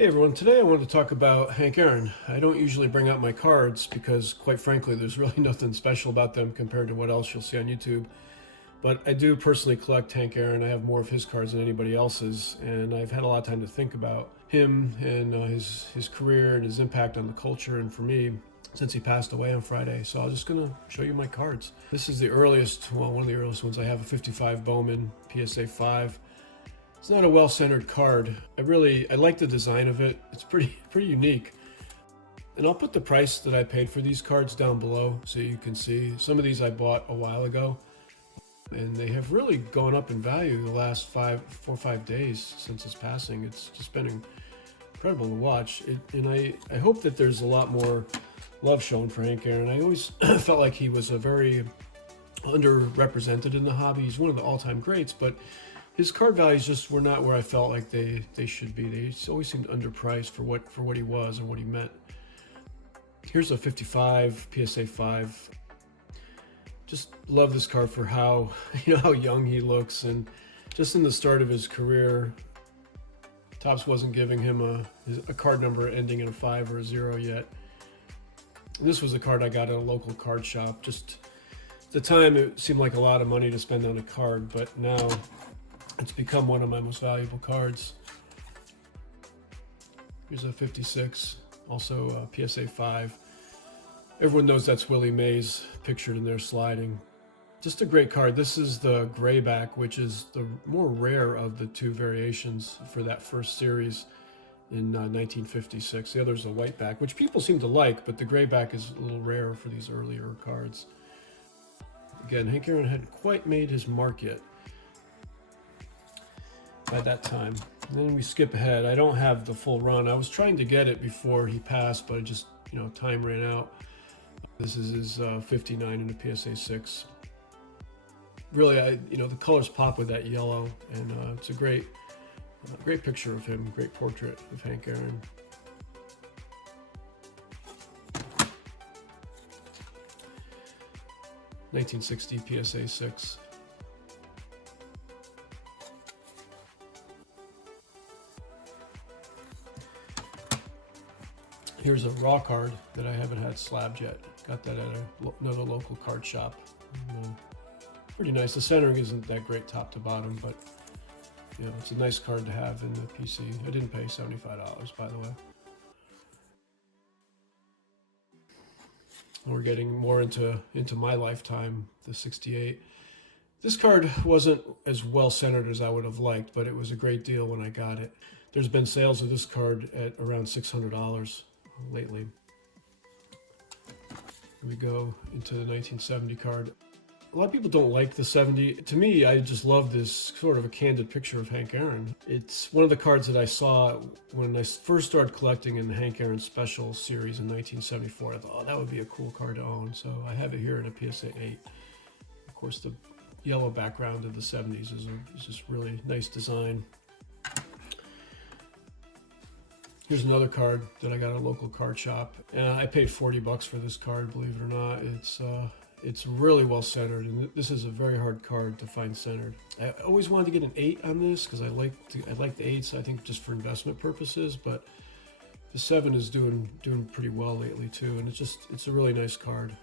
Hey everyone, today I wanted to talk about Hank Aaron. I don't usually bring out my cards because, quite frankly, there's really nothing special about them compared to what else you'll see on YouTube. But I do personally collect Hank Aaron. I have more of his cards than anybody else's, and I've had a lot of time to think about him and his career and his impact on the culture, and for me, since he passed away on Friday. So I'm just gonna show you my cards. This is the earliest, well, one of the earliest ones. I have a 55 Bowman PSA 5. It's not a well-centered card. I like the design of it. It's pretty unique. And I'll put the price that I paid for these cards down below so you can see. Some of these I bought a while ago, and they have really gone up in value the last 4 or 5 days since his passing. It's just been incredible to watch. And I hope that there's a lot more love shown for Hank Aaron. I always felt like he was a very underrepresented in the hobby. He's one of the all-time greats, but his card values just were not where I felt like they should be. They always seemed underpriced for what he was and what he meant. Here's a 55 PSA 5. Just love this card for how how young he looks, and just in the start of his career, Topps wasn't giving him a card number ending in a 5 or a 0 yet. And this was a card I got at a local card shop. Just at the time, it seemed like a lot of money to spend on a card, but now it's become one of my most valuable cards. Here's a 56, also a PSA 5. Everyone knows that's Willie Mays pictured in there sliding. Just a great card. This is the grayback, which is the more rare of the two variations for that first series in 1956. The other is a whiteback, which people seem to like, but the grayback is a little rare for these earlier cards. Again, Hank Aaron hadn't quite made his mark yet by that time. And then we skip ahead. I don't have the full run. I was trying to get it before he passed, but it just, time ran out. This is his 59 in the PSA 6. Really, the colors pop with that yellow, and it's a great picture of him, great portrait of Hank Aaron. (1960) PSA 6. Here's a raw card that I haven't had slabbed yet. Got that at another local card shop. Pretty nice. The centering isn't that great top to bottom, but it's a nice card to have in the PC. I didn't pay $75, by the way. We're getting more into my lifetime, the 68. This card wasn't as well centered as I would have liked, but it was a great deal when I got it. There's been sales of this card at around $600 lately. We go into the 1970 card. A lot of people don't like the 70. To me, I just love this sort of a candid picture of Hank Aaron. It's one of the cards that I saw when I first started collecting in the Hank Aaron Special series in 1974. I thought, oh, that would be a cool card to own. So I have it here in a PSA 8. Of course, the yellow background of the 70s is just really nice design. Here's another card that I got at a local card shop, and I paid $40 for this card, believe it or not. It's really well centered, and this is a very hard card to find centered. I always wanted to get an 8 on this because I like the 8s, I think, just for investment purposes, but the 7 is doing pretty well lately too, and it's a really nice card.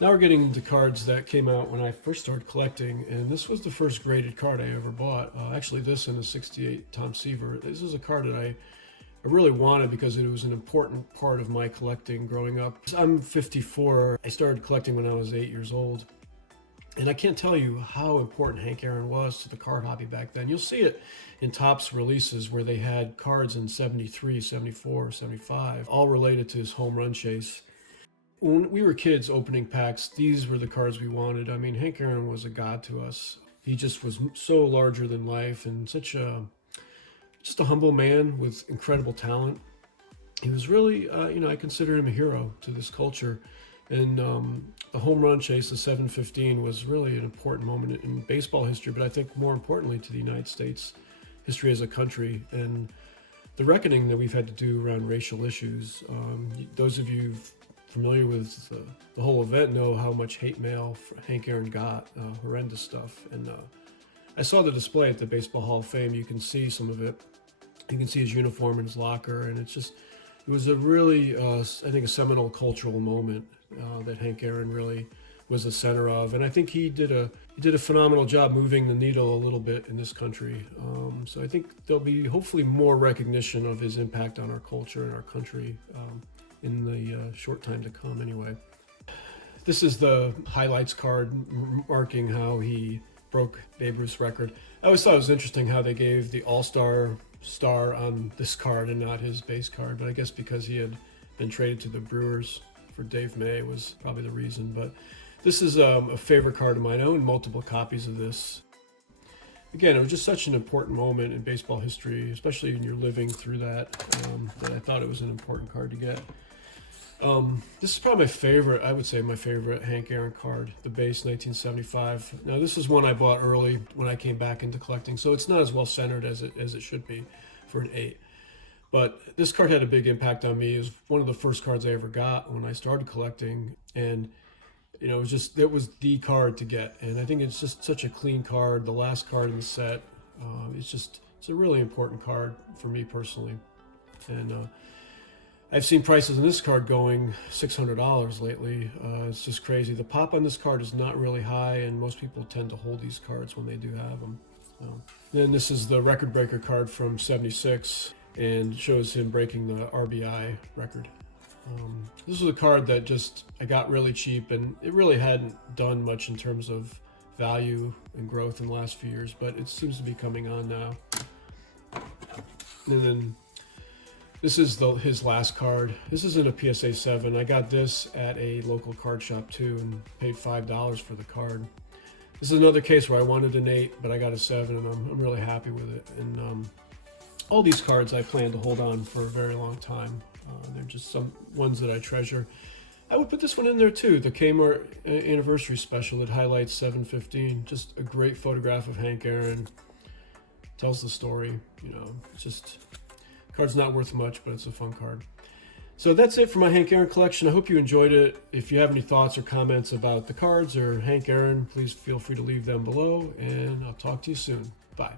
Now we're getting into cards that came out when I first started collecting, and this was the first graded card I ever bought. Actually, this and the 68 Tom Seaver. This is a card that I really wanted because it was an important part of my collecting growing up. I'm 54. I started collecting when I was 8 years old, and I can't tell you how important Hank Aaron was to the card hobby back then. You'll see it in Topps releases where they had cards in 73, 74, 75, all related to his home run chase. When we were kids opening packs, these were the cards we wanted. I mean, Hank Aaron was a god to us. He just was so larger than life and just a humble man with incredible talent. He was really, I consider him a hero to this culture. And the home run chase, the 715, was really an important moment in baseball history, but I think more importantly to the United States history as a country, and the reckoning that we've had to do around racial issues. Those of you familiar with the whole event know how much hate mail Hank Aaron got, horrendous stuff, and I saw the display at the Baseball Hall of Fame. You can see some of it. You can see his uniform in his locker, and it was a really, I think, a seminal cultural moment that Hank Aaron really was the center of. And I think he did a phenomenal job moving the needle a little bit in this country. So I think there'll be hopefully more recognition of his impact on our culture and our country in the short time to come anyway. This is the highlights card marking how he broke Babe Ruth's record. I always thought it was interesting how they gave the All-Star star on this card and not his base card, but I guess because he had been traded to the Brewers for Dave May was probably the reason. But this is a favorite card of mine. I own multiple copies of this. Again, it was just such an important moment in baseball history, especially when you're living through that, that I thought it was an important card to get. This is probably my favorite, I would say my favorite Hank Aaron card, the base 1975. Now this is one I bought early when I came back into collecting, so it's not as well centered as it should be for an 8. But this card had a big impact on me. It was one of the first cards I ever got when I started collecting, and you know, it was the card to get. And I think it's just such a clean card, the last card in the set. It's a really important card for me personally. And I've seen prices on this card going $600 lately. It's just crazy. The pop on this card is not really high, and most people tend to hold these cards when they do have them. Then this is the record breaker card from '76, and shows him breaking the RBI record. This was a card that I got really cheap, and it really hadn't done much in terms of value and growth in the last few years, but it seems to be coming on now. And then this is his last card. This isn't a PSA 7. I got this at a local card shop too and paid $5 for the card. This is another case where I wanted an 8, but I got a 7, and I'm really happy with it. And all these cards I plan to hold on for a very long time. They're just some ones that I treasure. I would put this one in there too, the Kmart anniversary special that highlights 7/15. Just a great photograph of Hank Aaron. Tells the story, you know. Card's not worth much, but it's a fun card. So that's it for my Hank Aaron collection. I hope you enjoyed it. If you have any thoughts or comments about the cards or Hank Aaron, please feel free to leave them below, and I'll talk to you soon. Bye.